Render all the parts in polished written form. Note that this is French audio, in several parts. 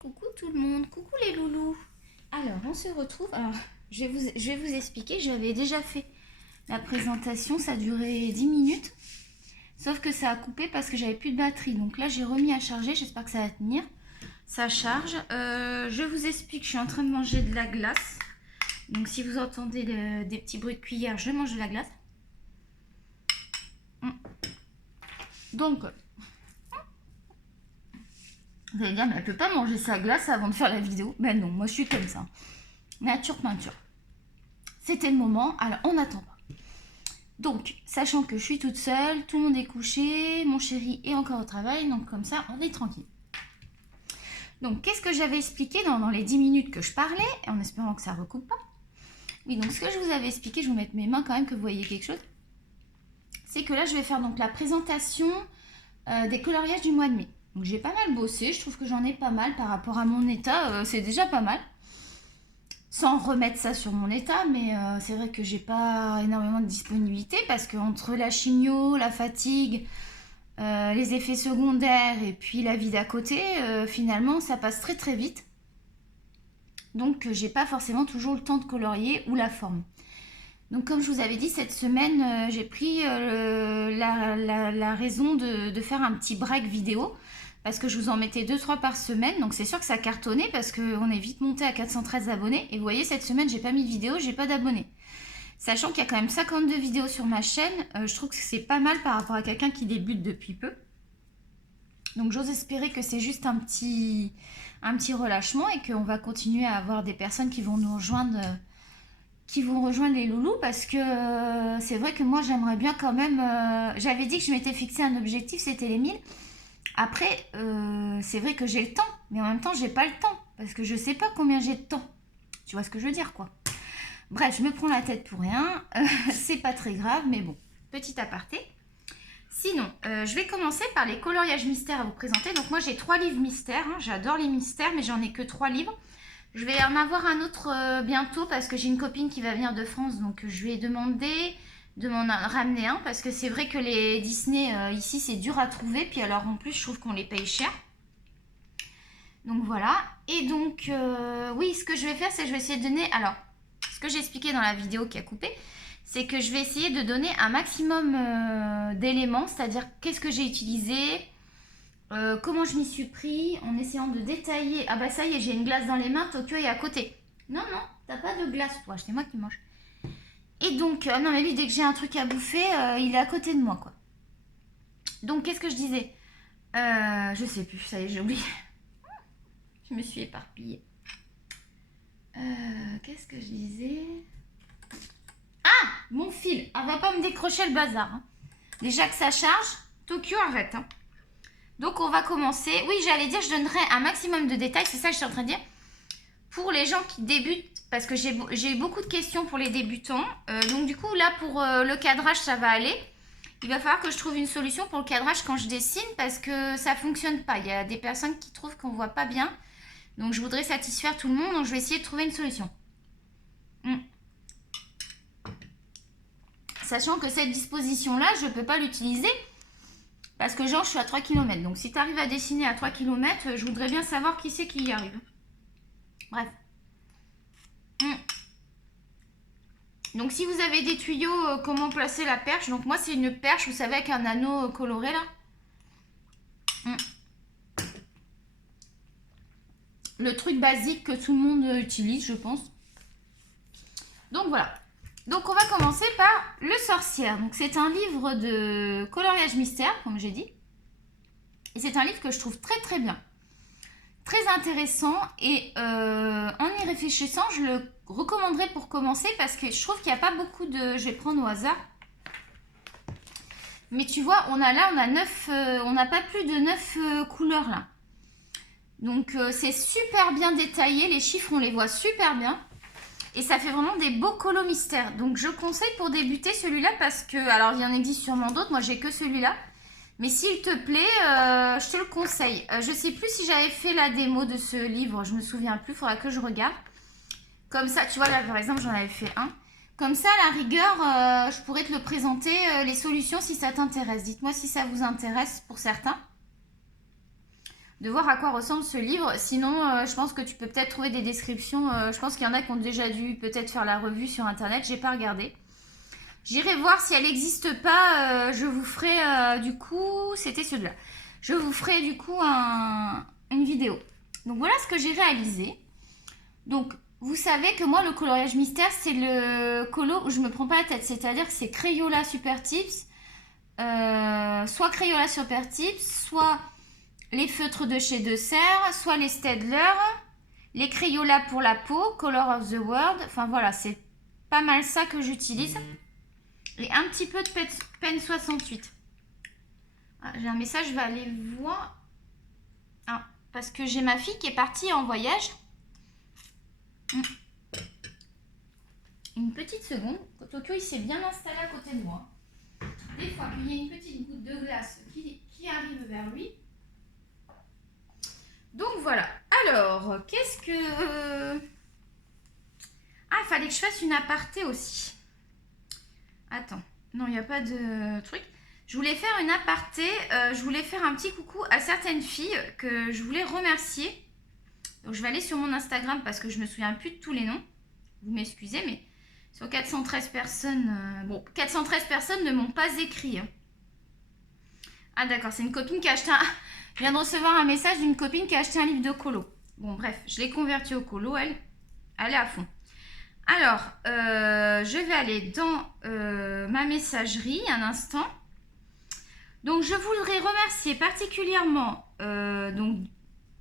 Coucou tout le monde, coucou les loulous. Alors, on se retrouve. Alors, je vais vous expliquer. J'avais déjà fait la présentation, ça a duré 10 minutes. Sauf que ça a coupé parce que j'avais plus de batterie. Donc là, j'ai remis à charger. J'espère que ça va tenir. Ça charge. Je vous explique. Je suis en train de manger de la glace. Donc, si vous entendez des petits bruits de cuillère, je mange de la glace. Donc, vous allez dire, mais elle peut pas manger sa glace avant de faire la vidéo. Ben non, moi je suis comme ça. Nature peinture. C'était le moment, alors on n'attend pas. Donc, sachant que je suis toute seule, tout le monde est couché, mon chéri est encore au travail, donc comme ça, on est tranquille. Donc, qu'est-ce que j'avais expliqué dans les 10 minutes que je parlais, en espérant que ça ne recoupe pas. Oui, donc ce que je vous avais expliqué, je vais vous mettre mes mains quand même, que vous voyez quelque chose. C'est que là, je vais faire donc la présentation des coloriages du mois de mai. Donc, j'ai pas mal bossé, je trouve que j'en ai pas mal par rapport à mon état, c'est déjà pas mal. Sans remettre ça sur mon état, mais c'est vrai que j'ai pas énormément de disponibilité parce que entre la chimio, la fatigue, les effets secondaires et puis la vie d'à côté, finalement ça passe très très vite. Donc j'ai pas forcément toujours le temps de colorier ou la forme. Donc comme je vous avais dit, cette semaine j'ai pris la raison de faire un petit break vidéo. Parce que je vous en mettais 2-3 par semaine, donc c'est sûr que ça cartonnait parce qu'on est vite monté à 413 abonnés. Et vous voyez, cette semaine, j'ai pas mis de vidéo, j'ai pas d'abonnés. Sachant qu'il y a quand même 52 vidéos sur ma chaîne, je trouve que c'est pas mal par rapport à quelqu'un qui débute depuis peu. Donc j'ose espérer que c'est juste un petit relâchement et qu'on va continuer à avoir des personnes qui vont nous rejoindre, les loulous, parce que c'est vrai que moi j'aimerais bien quand même... j'avais dit que je m'étais fixé un objectif, c'était les 1000. Après, c'est vrai que j'ai le temps, mais en même temps, j'ai pas le temps, parce que je sais pas combien j'ai de temps. Tu vois ce que je veux dire, quoi. Bref, je me prends la tête pour rien, c'est pas très grave, mais bon, petit aparté. Sinon, je vais commencer par les coloriages mystères à vous présenter. Donc moi, j'ai 3 livres mystères, hein. J'adore les mystères, mais j'en ai que 3 livres. Je vais en avoir un autre bientôt, parce que j'ai une copine qui va venir de France, donc je lui ai demandé de m'en ramener un, parce que c'est vrai que les Disney ici c'est dur à trouver, puis alors en plus je trouve qu'on les paye cher. Donc voilà, et donc oui, ce que je vais faire, c'est que je vais essayer de donner, alors ce que j'ai expliqué dans la vidéo qui a coupé, c'est que je vais essayer de donner un maximum d'éléments, c'est-à-dire qu'est-ce que j'ai utilisé, comment je m'y suis pris, en essayant de détailler. Ah bah ça y est, j'ai une glace dans les mains, Tokyo est à côté. Non, non, t'as pas de glace toi, c'est moi qui mange. Et donc, non mais lui, dès que j'ai un truc à bouffer, il est à côté de moi, quoi. Donc, qu'est-ce que je disais je sais plus, ça y est, j'ai oublié. Je me suis éparpillée. Qu'est-ce que je disais? Ah, mon fil. On va pas me décrocher le bazar. Hein. Déjà que ça charge, Tokyo arrête. Hein. Donc, on va commencer. Oui, j'allais dire, je donnerai un maximum de détails, c'est ça que je suis en train de dire. Pour les gens qui débutent, parce que j'ai eu beaucoup de questions pour les débutants. Donc du coup, là, pour le cadrage, ça va aller. Il va falloir que je trouve une solution pour le cadrage quand je dessine, parce que ça ne fonctionne pas. Il y a des personnes qui trouvent qu'on ne voit pas bien. Donc je voudrais satisfaire tout le monde, donc je vais essayer de trouver une solution. Sachant que cette disposition-là, je ne peux pas l'utiliser, parce que genre, je suis à 3 km. Donc si tu arrives à dessiner à 3 km, je voudrais bien savoir qui c'est qui y arrive. Bref. Donc si vous avez des tuyaux, comment placer la perche. Donc moi c'est une perche, vous savez, avec un anneau coloré là. Le truc basique que tout le monde utilise, je pense. Donc voilà. Donc on va commencer par Le Sorcière. Donc c'est un livre de coloriage mystère, comme j'ai dit. Et c'est un livre que je trouve très très bien. Très intéressant, et en y réfléchissant, je le recommanderais pour commencer, parce que je trouve qu'il n'y a pas beaucoup de... Je vais prendre au hasard. Mais tu vois, on a 9, on n'a pas plus de 9 couleurs là. Donc c'est super bien détaillé, les chiffres on les voit super bien. Et ça fait vraiment des beaux colos mystères. Donc je conseille pour débuter celui-là, parce que, alors il y en existe sûrement d'autres, moi j'ai que celui-là. Mais s'il te plaît, je te le conseille. Je sais plus si j'avais fait la démo de ce livre, je me souviens plus, il faudra que je regarde. Comme ça, tu vois, là par exemple, j'en avais fait un. Comme ça, à la rigueur, je pourrais te le présenter, les solutions, si ça t'intéresse. Dites-moi si ça vous intéresse pour certains. de voir à quoi ressemble ce livre. Sinon, je pense que tu peux peut-être trouver des descriptions. Je pense qu'il y en a qui ont déjà dû peut-être faire la revue sur internet. J'ai pas regardé. J'irai voir si elle n'existe pas. Je vous ferai du coup, c'était celui-là. Je vous ferai du coup une vidéo. Donc voilà ce que j'ai réalisé. Donc vous savez que moi le coloriage mystère c'est le colo où je me prends pas la tête. C'est-à-dire que c'est Crayola Super Tips, soit Crayola Super Tips, soit les feutres de chez De Serre, soit les Staedtler, les Crayola pour la peau, Color of the World. Enfin voilà, c'est pas mal ça que j'utilise. Et un petit peu de Pen 68. Ah, j'ai un message, je vais aller voir. Ah, parce que j'ai ma fille qui est partie en voyage. Une petite seconde. Tokyo, il s'est bien installé à côté de moi. Des fois qu'il y a une petite goutte de glace qui arrive vers lui. Donc voilà. Alors, qu'est-ce que... Ah, il fallait que je fasse une aparté aussi. Attends. Non, il n'y a pas de truc. Je voulais faire une aparté. Je voulais faire un petit coucou à certaines filles que je voulais remercier. Donc, je vais aller sur mon Instagram parce que je ne me souviens plus de tous les noms. Vous m'excusez, mais sur 413 personnes... bon, 413 personnes ne m'ont pas écrit. Ah d'accord, c'est une copine qui a acheté un... Je viens de recevoir un message d'une copine qui a acheté un livre de colo. Bon, bref, je l'ai converti au colo, elle est à fond. Alors, je vais aller dans ma messagerie un instant. Donc, je voudrais remercier particulièrement donc,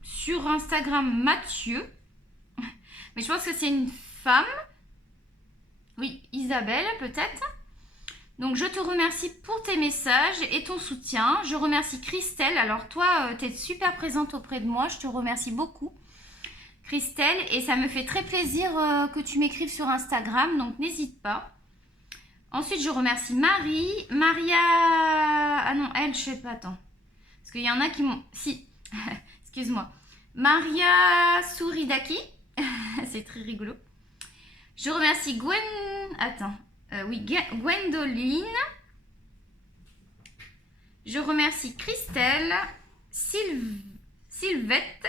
sur Instagram Mathieu. Mais je pense que c'est une femme. Oui, Isabelle peut-être. Donc, je te remercie pour tes messages et ton soutien. Je remercie Christelle. Alors, toi, tu es super présente auprès de moi. Je te remercie beaucoup, Christelle. Et ça me fait très plaisir que tu m'écrives sur Instagram. Donc, n'hésite pas. Ensuite, je remercie Marie. Maria... Ah non, elle, je sais pas. Attends. Parce qu'il y en a qui m'ont... Si. Excuse-moi. Maria Souridaki. C'est très rigolo. Je remercie Gwen... Attends. Oui, Gwendoline. Je remercie Christelle. Sylvette.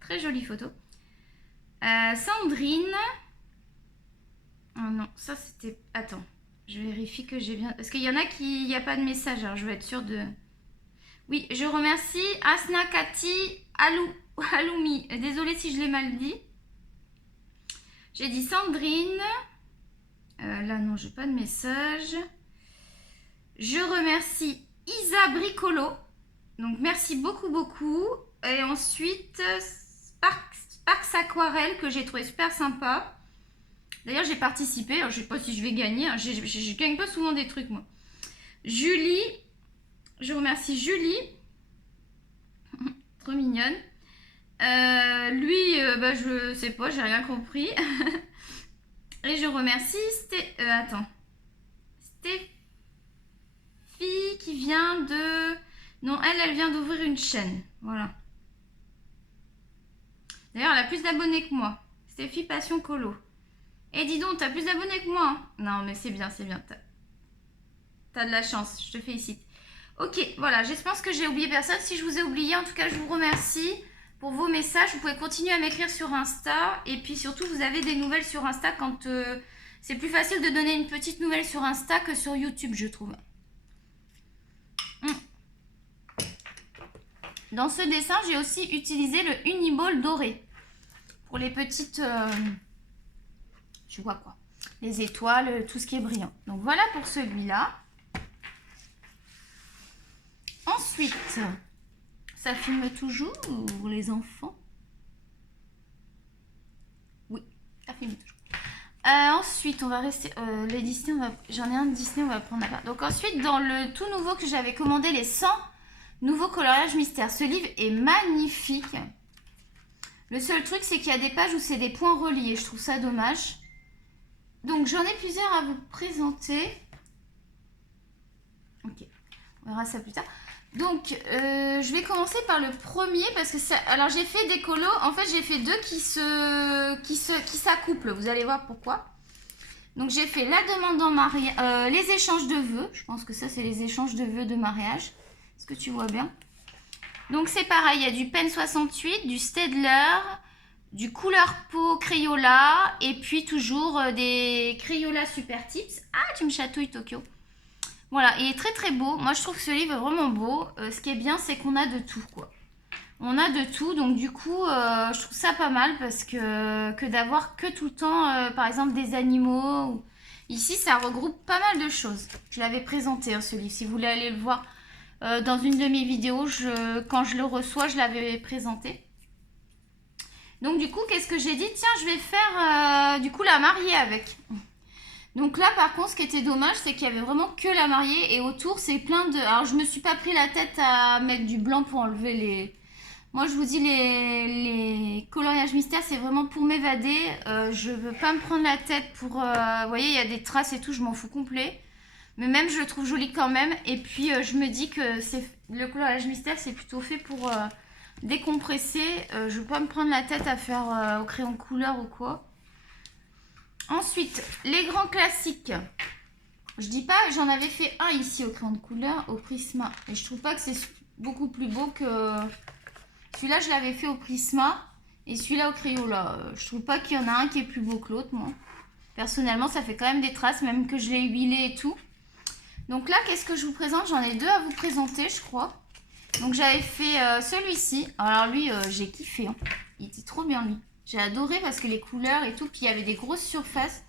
Très jolie photo. Sandrine. Oh non, ça c'était... Attends, je vérifie que j'ai bien... Parce qu'il y en a qui... Il n'y a pas de message, alors je vais être sûre de... Oui, je remercie Asna Kati Aloumi. Désolée si je l'ai mal dit. J'ai dit Sandrine. Là, non, j'ai pas de message. Je remercie Isa Bricolo. Donc, merci beaucoup, beaucoup. Et ensuite, Sparks Aquarelle, que j'ai trouvé super sympa. D'ailleurs, j'ai participé. Alors, je sais pas si je vais gagner. Hein. Je gagne pas souvent des trucs, moi. Julie. Je remercie Julie. Trop mignonne. Lui, bah, je sais pas, j'ai rien compris. Et je remercie attends. Stéphie qui vient de... Non, elle vient d'ouvrir une chaîne. Voilà. D'ailleurs, elle a plus d'abonnés que moi. Stéphie Passion Colo. Et dis donc, t'as plus d'abonnés que moi. Hein. Non, mais c'est bien, c'est bien. T'as de la chance, je te félicite. Ok, voilà, j'espère que j'ai oublié personne. Si je vous ai oublié, en tout cas, je vous remercie pour vos messages. Vous pouvez continuer à m'écrire sur Insta. Et puis surtout, vous avez des nouvelles sur Insta quand... c'est plus facile de donner une petite nouvelle sur Insta que sur YouTube, je trouve. Dans ce dessin, j'ai aussi utilisé le Uniball doré. Pour les petites... je vois quoi. Les étoiles, tout ce qui est brillant. Donc voilà pour celui-là. Ensuite, ça filme toujours les enfants? Oui, ça filme toujours. Ensuite, on va rester... les Disney, j'en ai un de Disney, on va prendre là-bas. Donc ensuite, dans le tout nouveau que j'avais commandé, les 100 nouveaux coloriages mystères. Ce livre est magnifique. Le seul truc, c'est qu'il y a des pages où c'est des points reliés. Je trouve ça dommage. Donc, j'en ai plusieurs à vous présenter. Ok, on verra ça plus tard. Donc, je vais commencer par le premier parce que ça... Alors, j'ai fait des colos. En fait, j'ai fait deux qui s'accouplent. Vous allez voir pourquoi. Donc, j'ai fait la demande en mariage, les échanges de vœux. Je pense que ça, c'est les échanges de vœux de mariage. Est-ce que tu vois bien? Donc c'est pareil, il y a du Pen 68, du Staedtler, du couleur peau Crayola et puis toujours des Crayola Super Tips. Ah, tu me chatouilles Tokyo. Voilà, il est très très beau. Moi je trouve que ce livre est vraiment beau. Ce qui est bien, c'est qu'on a de tout quoi. On a de tout, donc du coup, je trouve ça pas mal parce que d'avoir que tout le temps, par exemple, des animaux. Ici, ça regroupe pas mal de choses. Je l'avais présenté, hein, ce livre. Si vous voulez aller le voir dans une de mes vidéos, quand je le reçois, je l'avais présenté. Donc du coup, qu'est-ce que j'ai dit? Tiens, je vais faire du coup la mariée avec. Donc là, par contre, ce qui était dommage, c'est qu'il y avait vraiment que la mariée et autour, c'est plein de... Alors, je me suis pas pris la tête à mettre du blanc pour enlever les... Moi, je vous dis, les coloriages mystères, c'est vraiment pour m'évader. Je veux pas me prendre la tête pour... vous voyez, il y a des traces et tout, je m'en fous complet. Mais même, je le trouve joli quand même. Et puis, je me dis que le coloriage mystère, c'est plutôt fait pour décompresser. Je veux pas me prendre la tête à faire au crayon couleur ou quoi. Ensuite, les grands classiques. Je dis pas, j'en avais fait un ici au crayon de couleur, au Prisma. Et je trouve pas que c'est beaucoup plus beau que... Celui-là, je l'avais fait au Prisma. Et celui-là au Crayola. Je trouve pas qu'il y en a un qui est plus beau que l'autre, moi. Personnellement, ça fait quand même des traces, même que je l'ai huilé et tout. Donc là, qu'est-ce que je vous présente? J'en ai deux à vous présenter, je crois. Donc j'avais fait celui-ci. Alors lui, j'ai kiffé. Hein. Il était trop bien, lui. J'ai adoré parce que les couleurs et tout. Puis il y avait des grosses surfaces.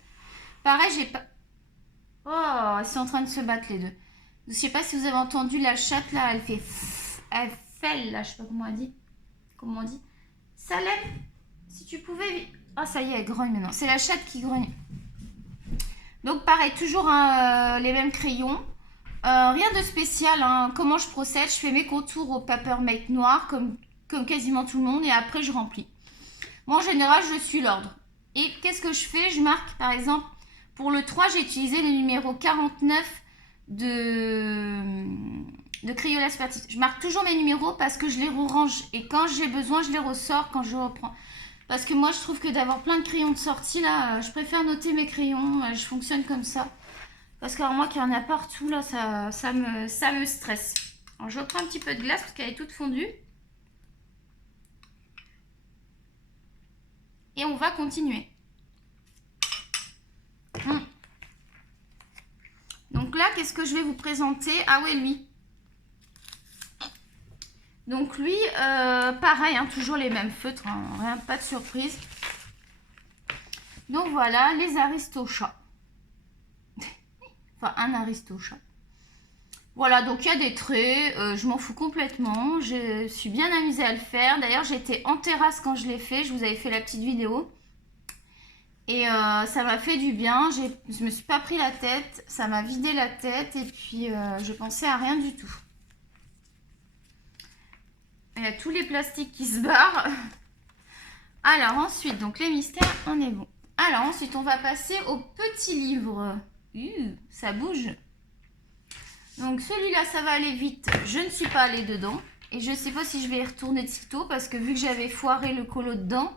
Pareil, j'ai pas... Oh, ils sont en train de se battre, les deux. Je sais pas si vous avez entendu la chatte, là. Elle fait... Elle fait, là. Je sais pas comment elle dit. Comment on dit? Salem, si tu pouvais... Ah, ça y est, elle grogne maintenant. C'est la chatte qui grogne. Donc pareil, toujours les mêmes crayons. Rien de spécial. Hein. Comment je procède? Je fais mes contours au papermate noir, comme quasiment tout le monde. Et après, je remplis. Moi, en général, je suis l'ordre. Et qu'est-ce que je fais? Je marque, par exemple, pour le 3, j'ai utilisé le numéro 49 de Crayola Super Tips. Je marque toujours mes numéros parce que je les range. Et quand j'ai besoin, je les ressors quand je reprends. Parce que moi, je trouve que d'avoir plein de crayons de sortie, là, je préfère noter mes crayons. Je fonctionne comme ça. Parce que alors, moi, qu'il y en a partout, là, ça me stresse. Alors, je reprends un petit peu de glace parce qu'elle est toute fondue. Et on va continuer. Donc là, qu'est-ce que je vais vous présenter? Ah oui, lui. Donc lui, pareil, hein, toujours les mêmes feutres, hein, rien, pas de surprise. Donc voilà, les aristochats. Enfin, un aristochat. Voilà, donc il y a des traits, je m'en fous complètement. Je suis bien amusée à le faire. D'ailleurs, j'étais en terrasse quand je l'ai fait. Je vous avais fait la petite vidéo. Et ça m'a fait du bien. Je me suis pas pris la tête. Ça m'a vidé la tête. Et puis, je pensais à rien du tout. Il y a tous les plastiques qui se barrent. Alors ensuite, donc les mystères, on est bon. Alors ensuite, on va passer au petit livre. Ça bouge. Donc celui-là, ça va aller vite. Je ne suis pas allée dedans. Et je ne sais pas si je vais y retourner de sitôt parce que vu que j'avais foiré le colo dedans,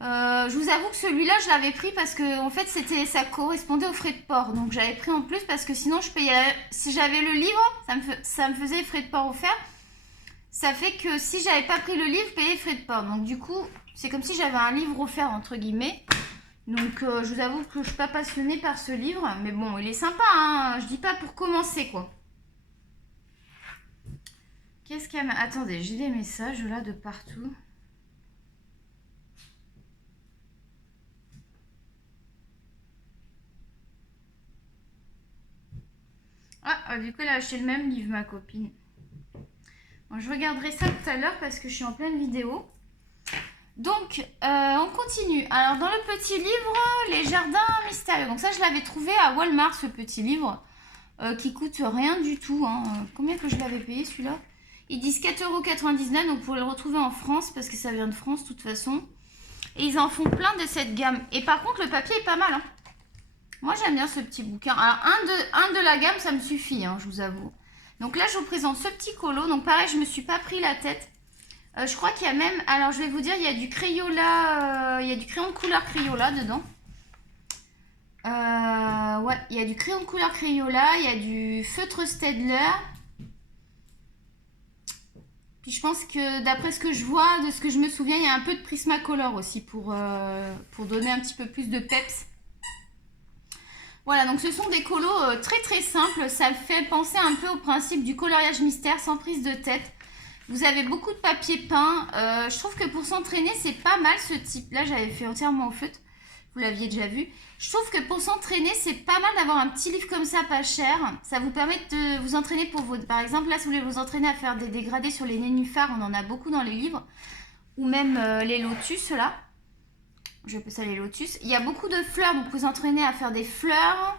je vous avoue que celui-là, je l'avais pris parce que en fait, ça correspondait aux frais de port. Donc j'avais pris en plus parce que sinon, je payais. Si j'avais le livre, ça me faisait les frais de port offerts. Ça fait que si j'avais pas pris le livre, je payais les frais de port. Donc du coup, c'est comme si j'avais un livre offert entre guillemets. Donc je vous avoue que je suis pas passionnée par ce livre. Mais bon, il est sympa, hein. Je dis pas pour commencer quoi. Qu'est-ce qu'il y a? Attendez, j'ai des messages là de partout. Ah, du coup, elle a acheté le même livre, ma copine. Bon, je regarderai ça tout à l'heure parce que je suis en pleine vidéo. Donc, on continue. Alors, dans le petit livre, les jardins mystérieux. Donc ça, je l'avais trouvé à Walmart, ce petit livre, qui coûte rien du tout. Hein. Combien que je l'avais payé, celui-là? Ils disent 4,99 €, donc vous pouvez le retrouver en France, parce que ça vient de France, de toute façon. Et ils en font plein de cette gamme. Et par contre, le papier est pas mal. Hein. Moi, j'aime bien ce petit bouquin. Alors, un de la gamme, ça me suffit, hein, je vous avoue. Donc là, je vous présente ce petit colo. Donc pareil, je ne me suis pas pris la tête. Je crois qu'il y a même... Alors, je vais vous dire, il y a du Crayola... il y a du crayon de couleur Crayola dedans. Ouais, il y a du crayon de couleur Crayola. Il y a du feutre Staedtler. Puis je pense que d'après ce que je vois, de ce que je me souviens, il y a un peu de Prismacolor aussi pour donner un petit peu plus de peps. Voilà, donc ce sont des colos très très simples. Ça fait penser un peu au principe du coloriage mystère sans prise de tête. Vous avez beaucoup de papier peint. Je trouve que pour s'entraîner, c'est pas mal ce type. Là, j'avais fait entièrement au feutre. Vous l'aviez déjà vu. Je trouve que pour s'entraîner, c'est pas mal d'avoir un petit livre comme ça, pas cher. Ça vous permet de vous entraîner pour vos... Par exemple, là, si vous voulez vous entraîner à faire des dégradés sur les nénuphars, on en a beaucoup dans les livres. Ou même les lotus, là. J'appelle ça les lotus. Il y a beaucoup de fleurs, donc vous entraînez à faire des fleurs.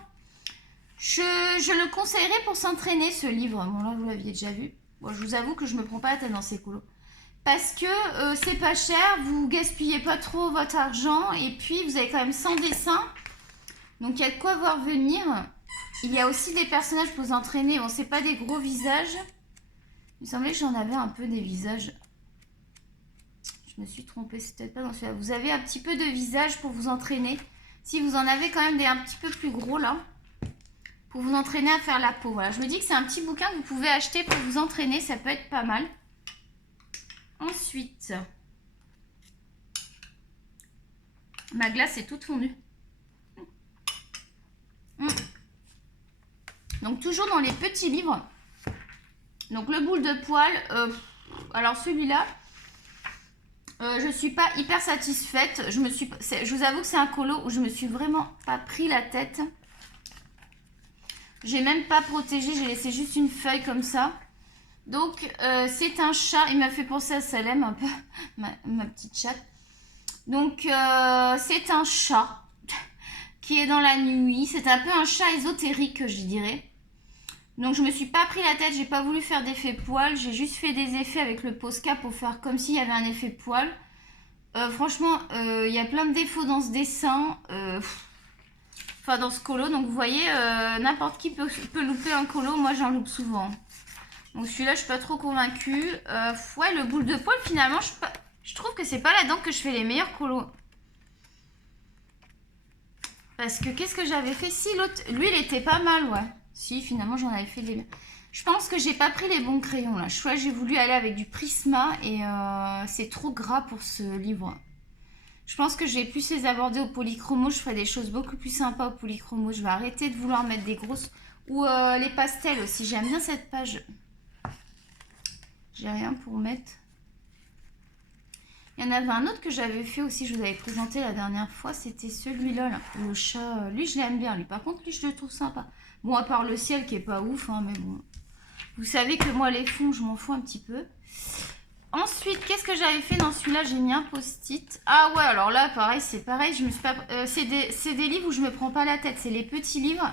Je le conseillerais pour s'entraîner, ce livre. Bon, là, vous l'aviez déjà vu. Bon, je vous avoue que je me prends pas la tête dans ces colos. Parce que c'est pas cher, vous gaspillez pas trop votre argent. Et puis, vous avez quand même 100 dessins. Donc, il y a de quoi voir venir. Il y a aussi des personnages pour vous entraîner. Bon, c'est pas des gros visages. Il me semblait que j'en avais un peu des visages. Je me suis trompée, c'est peut-être pas dans celui-là. Vous avez un petit peu de visage pour vous entraîner. Si vous en avez quand même des un petit peu plus gros là, pour vous entraîner à faire la peau. Voilà, je me dis que c'est un petit bouquin que vous pouvez acheter pour vous entraîner, ça peut être pas mal. Ensuite, ma glace est toute fondue. Donc toujours dans les petits livres. Donc le boule de poil, alors celui-là, je suis pas hyper satisfaite. Je vous avoue que c'est un colo où je me suis vraiment pas pris la tête. J'ai même pas protégé, j'ai laissé juste une feuille comme ça. Donc c'est un chat, il m'a fait penser à Salem un peu, ma petite chatte. Donc c'est un chat qui est dans la nuit. C'est un peu un chat ésotérique, je dirais. Donc je me suis pas pris la tête, j'ai pas voulu faire d'effet poil, j'ai juste fait des effets avec le Posca pour faire comme s'il y avait un effet poil. Franchement, il y a plein de défauts dans ce dessin, enfin dans ce colo, donc vous voyez, n'importe qui peut louper un colo, moi j'en loupe souvent. Donc celui-là, je suis pas trop convaincue. Ouais, le boule de poil, finalement, je trouve que c'est pas là-dedans que je fais les meilleurs colos. Parce que qu'est-ce que j'avais fait? Si, l'autre, lui, il était pas mal, ouais. Si, finalement, j'en avais fait des... Je pense que j'ai pas pris les bons crayons, là. J'ai voulu aller avec du Prisma et c'est trop gras pour ce livre. Je pense que j'ai plus les aborder au polychromo. Je ferai des choses beaucoup plus sympas au polychromo. Je vais arrêter de vouloir mettre des grosses... Ou les pastels aussi. J'aime bien cette page. J'ai rien pour mettre. Il y en avait un autre que j'avais fait aussi, je vous avais présenté la dernière fois, c'était celui-là, là, le chat. Lui, je l'aime bien, lui. Par contre, lui, je le trouve sympa. Bon, à part le ciel qui est pas ouf, hein, mais bon. Vous savez que moi, les fonds, je m'en fous un petit peu. Ensuite, qu'est-ce que j'avais fait dans celui-là? J'ai mis un post-it. Ah ouais, alors là, pareil, c'est pareil. Je me suis pas... c'est des livres où je me prends pas la tête. C'est les petits livres.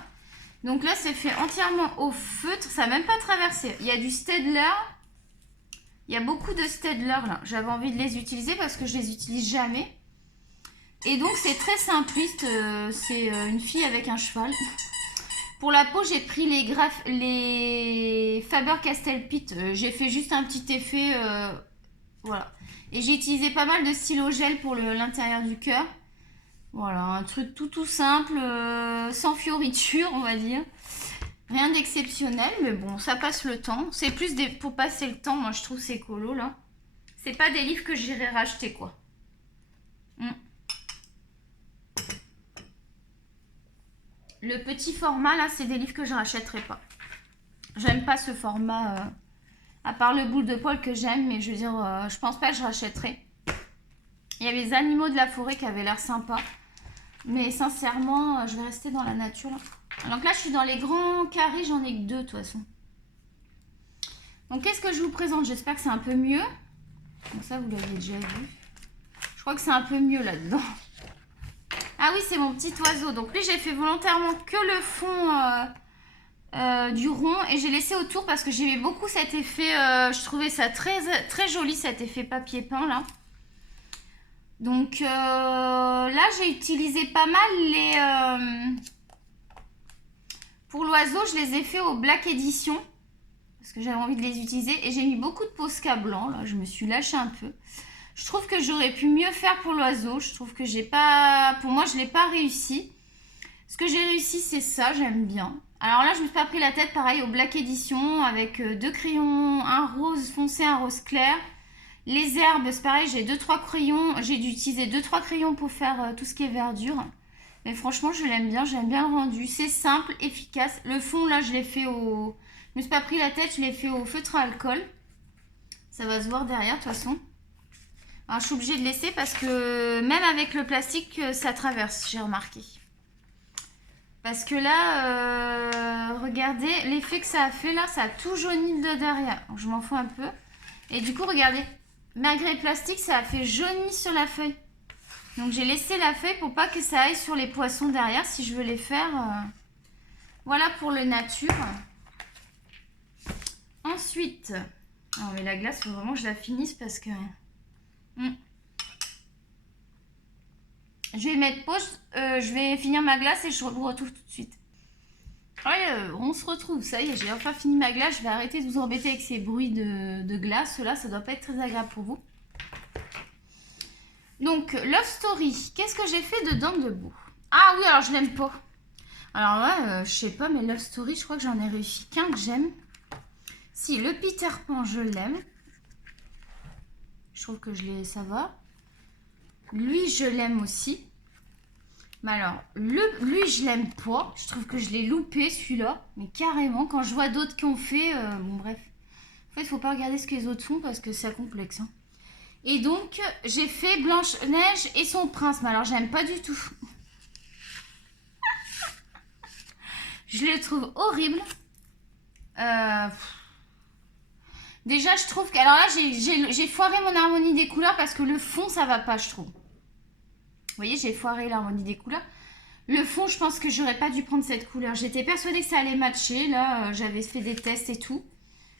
Donc là, c'est fait entièrement au feutre. Ça n'a même pas traversé. Il y a du Staedtler. Il y a beaucoup de Staedtler là. J'avais envie de les utiliser parce que je les utilise jamais. Et donc c'est très simpliste. C'est une fille avec un cheval. Pour la peau, j'ai pris les Faber-Castell Pitt. J'ai fait juste un petit effet. Voilà. Et j'ai utilisé pas mal de stylo gel pour l'intérieur du cœur. Voilà, un truc tout simple, sans fioriture, on va dire. Rien d'exceptionnel, mais bon, ça passe le temps. C'est plus pour passer le temps, moi, je trouve, ces colos, là. C'est pas des livres que j'irai racheter, quoi. Le petit format, là, c'est des livres que je rachèterai pas. J'aime pas ce format, à part le boule de poil que j'aime, mais je veux dire, je pense pas que je rachèterai. Il y avait les animaux de la forêt qui avaient l'air sympas. Mais sincèrement, je vais rester dans la nature, là. Donc là, je suis dans les grands carrés, j'en ai que 2 de toute façon. Donc qu'est-ce que je vous présente? J'espère que c'est un peu mieux. Donc ça, vous l'avez déjà vu. Je crois que c'est un peu mieux là-dedans. Ah oui, c'est mon petit oiseau. Donc lui, j'ai fait volontairement que le fond du rond. Et j'ai laissé autour parce que j'aimais beaucoup cet effet. Je trouvais ça très joli, cet effet papier peint là. Donc là, j'ai utilisé pas mal les... Pour l'oiseau, je les ai fait au Black Edition. Parce que j'avais envie de les utiliser. Et j'ai mis beaucoup de Posca blanc. Là, je me suis lâchée un peu. Je trouve que j'aurais pu mieux faire pour l'oiseau. Je trouve que j'ai pas... Pour moi, je ne l'ai pas réussi. Ce que j'ai réussi, c'est ça. J'aime bien. Alors là, je me suis pas pris la tête, pareil, au Black Edition, avec deux crayons, un rose foncé, un rose clair. Les herbes, c'est pareil, j'ai 2-3 crayons. J'ai dû utiliser 2-3 crayons pour faire tout ce qui est verdure. Mais franchement, je l'aime bien, j'aime bien le rendu. C'est simple, efficace. Le fond, là, je l'ai fait au... Je me suis pas pris la tête, je l'ai fait au feutre à alcool. Ça va se voir derrière, de toute façon. Alors, je suis obligée de laisser parce que même avec le plastique, ça traverse, j'ai remarqué. Parce que là, regardez, l'effet que ça a fait, là, ça a tout jauni de derrière. Donc, je m'en fous un peu. Et du coup, regardez, malgré le plastique, ça a fait jauni sur la feuille. Donc, j'ai laissé la feuille pour pas que ça aille sur les poissons derrière, si je veux les faire. Voilà pour le nature. Ensuite, non mais la glace, il faut vraiment que je la finisse parce que... Je vais mettre pause, je vais finir ma glace et je vous retrouve tout de suite. Ouais, on se retrouve, ça y est, j'ai enfin fini ma glace. Je vais arrêter de vous embêter avec ces bruits de glace. Là, ça doit pas être très agréable pour vous. Donc, Love Story, qu'est-ce que j'ai fait dedans de beau? Ah oui, alors je l'aime pas. Alors là, je sais pas, mais Love Story, je crois que j'en ai réussi qu'un que j'aime. Si, le Peter Pan, je l'aime. Je trouve que ça va. Lui, je l'aime aussi. Mais alors, lui, je l'aime pas. Je trouve que je l'ai loupé, celui-là. Mais carrément, quand je vois d'autres qui ont fait... bon, bref. En fait, il faut pas regarder ce que les autres font parce que c'est complexe. Hein. Et donc, j'ai fait Blanche-Neige et son prince. Mais alors, j'aime pas du tout. Je le trouve horrible. Déjà, je trouve que... Alors là, j'ai foiré mon harmonie des couleurs parce que le fond, ça va pas, je trouve. Vous voyez, j'ai foiré l'harmonie des couleurs. Le fond, je pense que j'aurais pas dû prendre cette couleur. J'étais persuadée que ça allait matcher. Là, j'avais fait des tests et tout.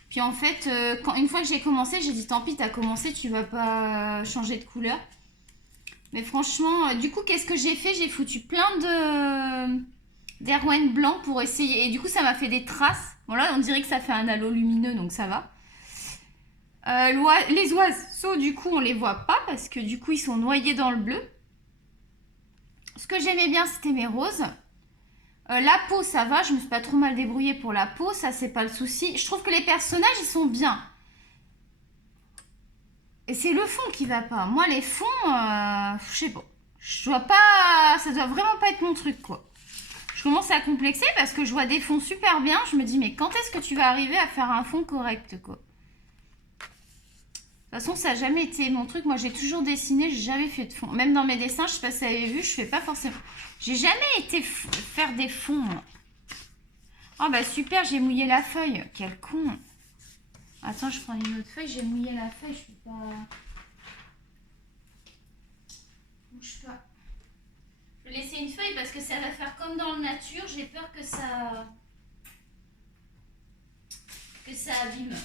Puis en fait, une fois que j'ai commencé, j'ai dit tant pis, t'as commencé, tu vas pas changer de couleur. Mais franchement, du coup, qu'est-ce que j'ai fait? J'ai foutu plein d'Erwan blanc pour essayer. Et du coup, ça m'a fait des traces. Bon là, on dirait que ça fait un halo lumineux, donc ça va. Les oiseaux, du coup, on les voit pas parce que du coup, ils sont noyés dans le bleu. Ce que j'aimais bien, c'était mes roses. La peau, ça va. Je me suis pas trop mal débrouillée pour la peau. Ça, c'est pas le souci. Je trouve que les personnages, ils sont bien. Et c'est le fond qui va pas. Moi, les fonds, je sais pas. Je vois pas... Ça doit vraiment pas être mon truc, quoi. Je commence à complexer parce que je vois des fonds super bien. Je me dis, mais quand est-ce que tu vas arriver à faire un fond correct, quoi? De toute façon, ça n'a jamais été mon truc. Moi, j'ai toujours dessiné, j'ai jamais fait de fond. Même dans mes dessins, je sais pas si vous avez vu, je fais pas forcément... J'ai jamais été faire des fonds. Moi. Oh, bah super, j'ai mouillé la feuille. Quel con. Attends, je prends une autre feuille. J'ai mouillé la feuille, je peux pas... Bouge pas. Je vais laisser une feuille parce que ça va faire comme dans le nature. J'ai peur que ça... abîme.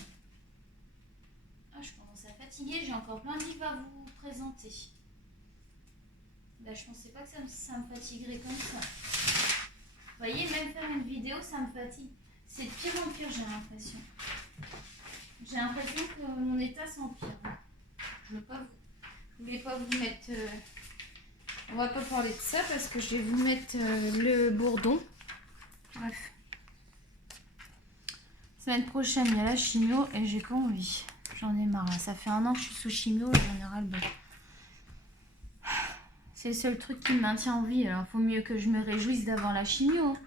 Je commence à fatiguer, j'ai encore plein de livres à vous présenter. Là, je pensais pas que ça me fatiguerait comme ça. Vous voyez, même faire une vidéo, ça me fatigue. C'est de pire en pire, j'ai l'impression. J'ai l'impression que mon état s'empire. Je voulais pas vous mettre... On va pas parler de ça parce que je vais vous mettre le bourdon. Bref. Semaine prochaine, il y a la chimio et j'ai pas envie. J'en ai marre. Ça fait 1 an que je suis sous chimio et j'en ai ras le bol. C'est le seul truc qui me maintient en vie. Alors, il faut mieux que je me réjouisse d'avoir la chimio.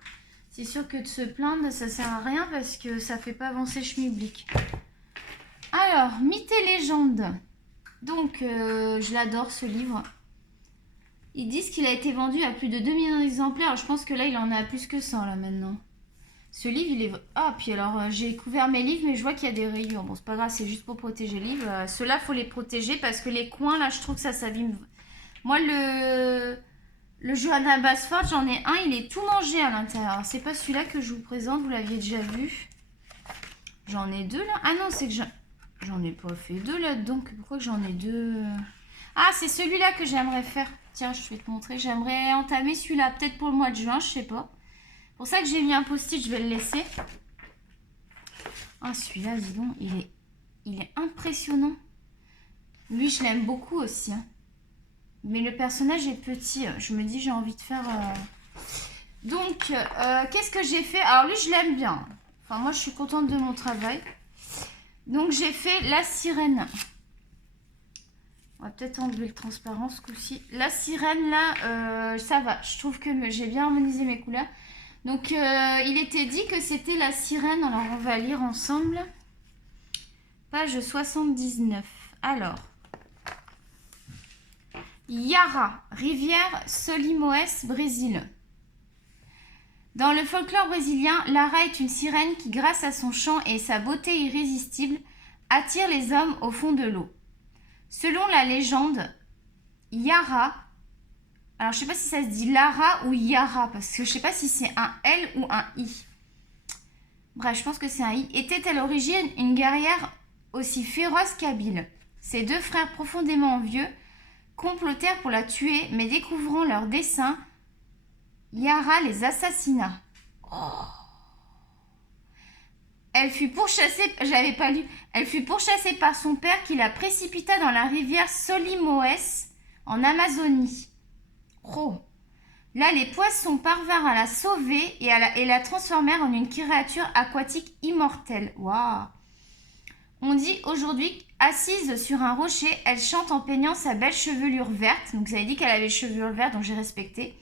C'est sûr que de se plaindre, ça sert à rien parce que ça fait pas avancer Schmilblick. Alors, Mythes et légendes. Donc, je l'adore ce livre. Ils disent qu'il a été vendu à plus de 2 millions d'exemplaires. Alors, je pense que là, il en a plus que 100 là maintenant. Ce livre, il est... Ah, puis alors, j'ai couvert mes livres, mais je vois qu'il y a des rayures. Bon, c'est pas grave, c'est juste pour protéger les livres. Ceux-là, il faut les protéger parce que les coins, là, je trouve que ça s'abîme. Moi, le Johanna Basford, j'en ai un, il est tout mangé à l'intérieur. C'est pas celui-là que je vous présente, vous l'aviez déjà vu. J'en ai 2, là. Ah non, c'est que j'en ai pas fait 2 là-dedans. Pourquoi que j'en ai 2? Ah, c'est celui-là que j'aimerais faire. Tiens, je vais te montrer. J'aimerais entamer celui-là, peut-être pour le mois de juin, je sais pas. C'est pour ça que j'ai mis un post-it, je vais le laisser. Ah, celui-là, dis donc, il est impressionnant. Lui, je l'aime beaucoup aussi. Hein. Mais le personnage est petit. Je me dis, j'ai envie de faire... Donc, qu'est-ce que j'ai fait? Alors lui, je l'aime bien. Enfin, moi, je suis contente de mon travail. Donc, j'ai fait la sirène. On va peut-être enlever le transparent ce coup-ci. La sirène, là, ça va. Je trouve que j'ai bien harmonisé mes couleurs. Donc, il était dit que c'était la sirène. Alors, on va lire ensemble. Page 79. Alors, Yara, rivière Solimoes, Brésil. Dans le folklore brésilien, Lara est une sirène qui, grâce à son chant et sa beauté irrésistible, attire les hommes au fond de l'eau. Selon la légende, Yara, alors je ne sais pas si ça se dit Lara ou Yara, parce que je ne sais pas si c'est un L ou un I. Bref, je pense que c'est un I, était à l'origine une guerrière aussi féroce qu'habile. Ses deux frères profondément envieux complotèrent pour la tuer, mais découvrant leur dessein, Yara les assassina. Oh. Elle fut pourchassée, j'avais pas lu, elle fut pourchassée par son père qui la précipita dans la rivière Solimoes en Amazonie. Oh. Là, les poissons parvinrent à la sauver et la transformèrent en une créature aquatique immortelle. Waouh. On dit aujourd'hui, assise sur un rocher, elle chante en peignant sa belle chevelure verte. Donc, vous avez dit qu'elle avait chevelure verte, donc j'ai respecté.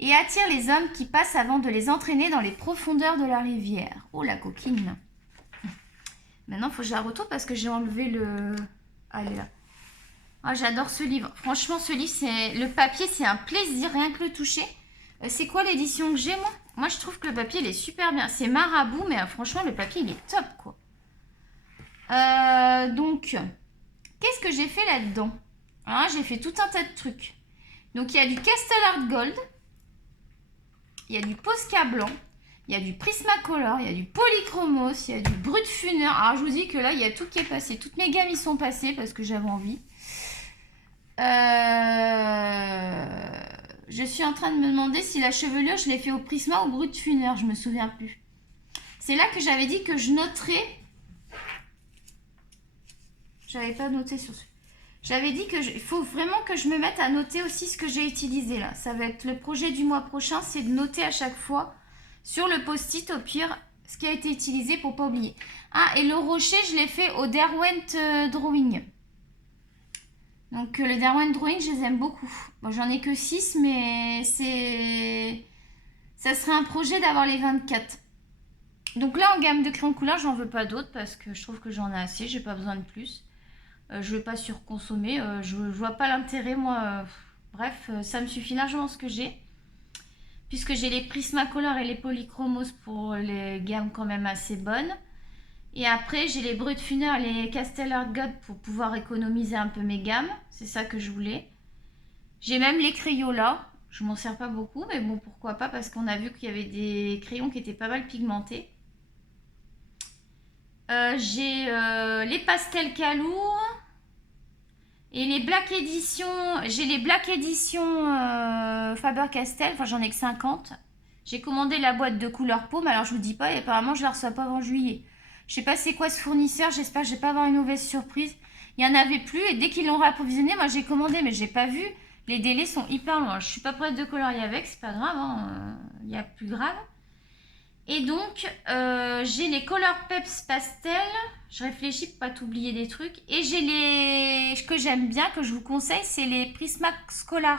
Et attire les hommes qui passent avant de les entraîner dans les profondeurs de la rivière. Oh, la coquine. Maintenant, il faut que je la retourne parce que j'ai enlevé le... Ah, elle est là. Ah, j'adore ce livre. Franchement, ce livre, c'est le papier, c'est un plaisir, rien que le toucher. C'est quoi l'édition que j'ai, moi? Moi, je trouve que le papier, il est super bien. C'est Marabout, mais franchement, le papier, il est top, quoi. Donc, qu'est-ce que j'ai fait là-dedans? Ah, j'ai fait tout un tas de trucs. Donc, il y a du Castle Art Gold. Il y a du Posca blanc, il y a du Prismacolor, il y a du Polychromos, il y a du Brut Funeur. Alors je vous dis que là, il y a tout qui est passé. Toutes mes gammes y sont passées parce que j'avais envie. Je suis en train de me demander si la chevelure, je l'ai fait au Prisma ou au Brut Funeur. Je me souviens plus. C'est là que j'avais dit que je noterais. J'avais pas noté sur ce. J'avais dit qu'il faut vraiment que je me mette à noter aussi ce que j'ai utilisé là. Ça va être le projet du mois prochain, c'est de noter à chaque fois sur le post-it au pire ce qui a été utilisé pour pas oublier. Ah, et le rocher, je l'ai fait au Derwent Drawing. Donc le Derwent Drawing, je les aime beaucoup. Bon, j'en ai que 6, mais c'est... Ça serait un projet d'avoir les 24. Donc là, en gamme de crayons couleur, j'en veux pas d'autres parce que je trouve que j'en ai assez, j'ai pas besoin de plus. Je ne vais pas surconsommer, je vois pas l'intérêt, moi. Bref, ça me suffit largement ce que j'ai. Puisque j'ai les Prismacolor et les Polychromos pour les gammes quand même assez bonnes. Et après, j'ai les Brut Funeur et les Castle Art Gold pour pouvoir économiser un peu mes gammes. C'est ça que je voulais. J'ai même les crayons là. Je m'en sers pas beaucoup, mais bon, pourquoi pas, parce qu'on a vu qu'il y avait des crayons qui étaient pas mal pigmentés. J'ai les pastels Calour et les Black Edition. J'ai les Black Edition Faber-Castell. Enfin, j'en ai que 50. J'ai commandé la boîte de couleur paume. Alors, je vous dis pas, et apparemment, je la reçois pas avant juillet. Je sais pas c'est quoi ce fournisseur. J'espère que je vais pas avoir une mauvaise surprise. Il y en avait plus et dès qu'ils l'ont réapprovisionné, moi j'ai commandé, mais j'ai pas vu. Les délais sont hyper longs. Je suis pas prête de colorier avec, c'est pas grave. Il y a plus grave. Et donc, j'ai les Color Peps Pastel. Je réfléchis pour pas t'oublier des trucs. Et j'ai les... que j'aime bien, que je vous conseille, c'est les Prismacolor.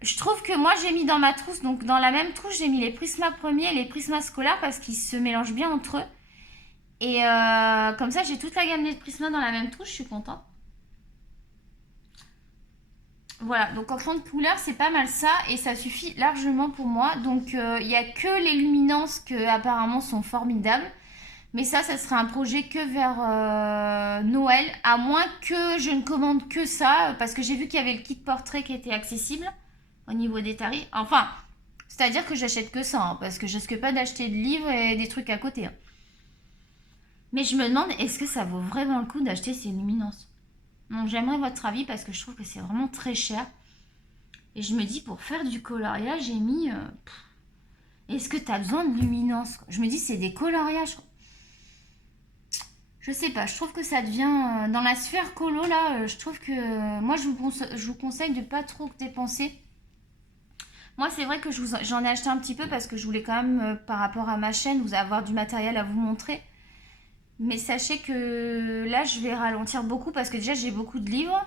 Je trouve que moi, j'ai mis dans ma trousse, donc dans la même trousse, j'ai mis les Prisma premiers et les Prismacolor parce qu'ils se mélangent bien entre eux. Et comme ça, j'ai toute la gamme des Prisma dans la même trousse, je suis contente. Voilà, donc en fond de couleur, c'est pas mal ça et ça suffit largement pour moi. Donc il n'y a que les luminances qui apparemment sont formidables. Mais ça sera un projet que vers Noël, à moins que je ne commande que ça, parce que j'ai vu qu'il y avait le kit portrait qui était accessible au niveau des tarifs. Enfin, c'est-à-dire que j'achète que ça, hein, parce que je risque pas d'acheter de livres et des trucs à côté. Hein. Mais je me demande, est-ce que ça vaut vraiment le coup d'acheter ces luminances? Donc j'aimerais votre avis parce que je trouve que c'est vraiment très cher. Et je me dis, pour faire du coloriage, j'ai mis... est-ce que tu as besoin de luminance? Je me dis, c'est des coloriages. Je sais pas, je trouve que ça devient... dans la sphère colo, là, je trouve que... moi, je vous conseille de pas trop dépenser. Moi, c'est vrai que j'en ai acheté un petit peu parce que je voulais quand même, par rapport à ma chaîne, vous avoir du matériel à vous montrer. Mais sachez que là, je vais ralentir beaucoup parce que déjà, j'ai beaucoup de livres.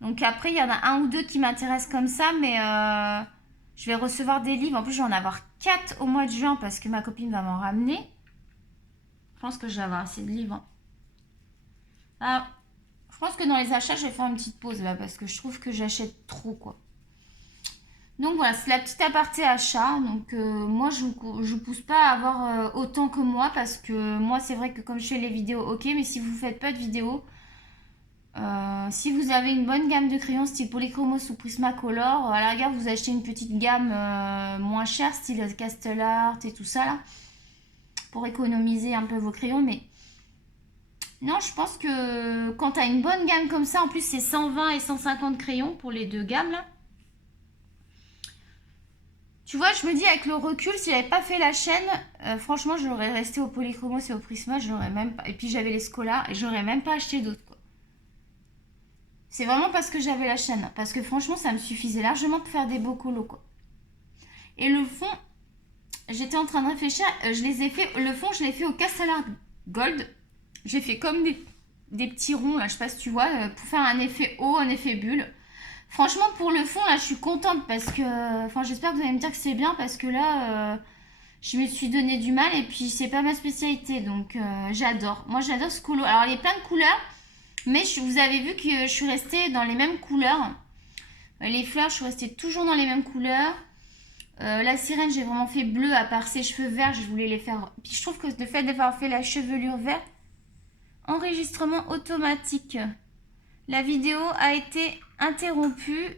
Donc après, il y en a un ou deux qui m'intéressent comme ça, mais je vais recevoir des livres. En plus, je vais en avoir 4 au mois de juin parce que ma copine va m'en ramener. Je pense que je vais avoir assez de livres. Ah, je pense que dans les achats, je vais faire une petite pause là parce que je trouve que j'achète trop, quoi. Donc voilà, c'est la petite aparté achat. Donc moi, je vous pousse pas à avoir autant que moi parce que moi, c'est vrai que comme je fais les vidéos, ok, mais si vous faites pas de vidéos, si vous avez une bonne gamme de crayons style Polychromos ou Prismacolor, à la rigueur, vous achetez une petite gamme moins chère, style Castle Art et tout ça là, pour économiser un peu vos crayons. Mais non, je pense que quand tu as une bonne gamme comme ça, en plus c'est 120 et 150 crayons pour les deux gammes là. Tu vois, je me dis avec le recul, si j'avais pas fait la chaîne, franchement, j'aurais resté au Polychromos et au Prisma, j'aurais même pas... Et puis j'avais les Scolaires et j'aurais même pas acheté d'autres, quoi. C'est vraiment parce que j'avais la chaîne. Parce que franchement, ça me suffisait largement pour faire des beaux colos, quoi. Et le fond, j'étais en train de réfléchir, je les ai fait... Le fond, je l'ai fait au Castle Art Gold. J'ai fait comme des petits ronds, là, je sais pas si tu vois, pour faire un effet haut, un effet bulle. Franchement, pour le fond, là, je suis contente parce que... Enfin, j'espère que vous allez me dire que c'est bien parce que là, je me suis donné du mal et puis c'est pas ma spécialité. Donc, j'adore. Moi, j'adore ce colo. Alors, il y a plein de couleurs, mais vous avez vu que je suis restée dans les mêmes couleurs. Les fleurs, je suis restée toujours dans les mêmes couleurs. La sirène, j'ai vraiment fait bleu à part ses cheveux verts. Je voulais les faire... Puis, je trouve que le fait d'avoir fait la chevelure verte, enregistrement automatique. La vidéo a été interrompue.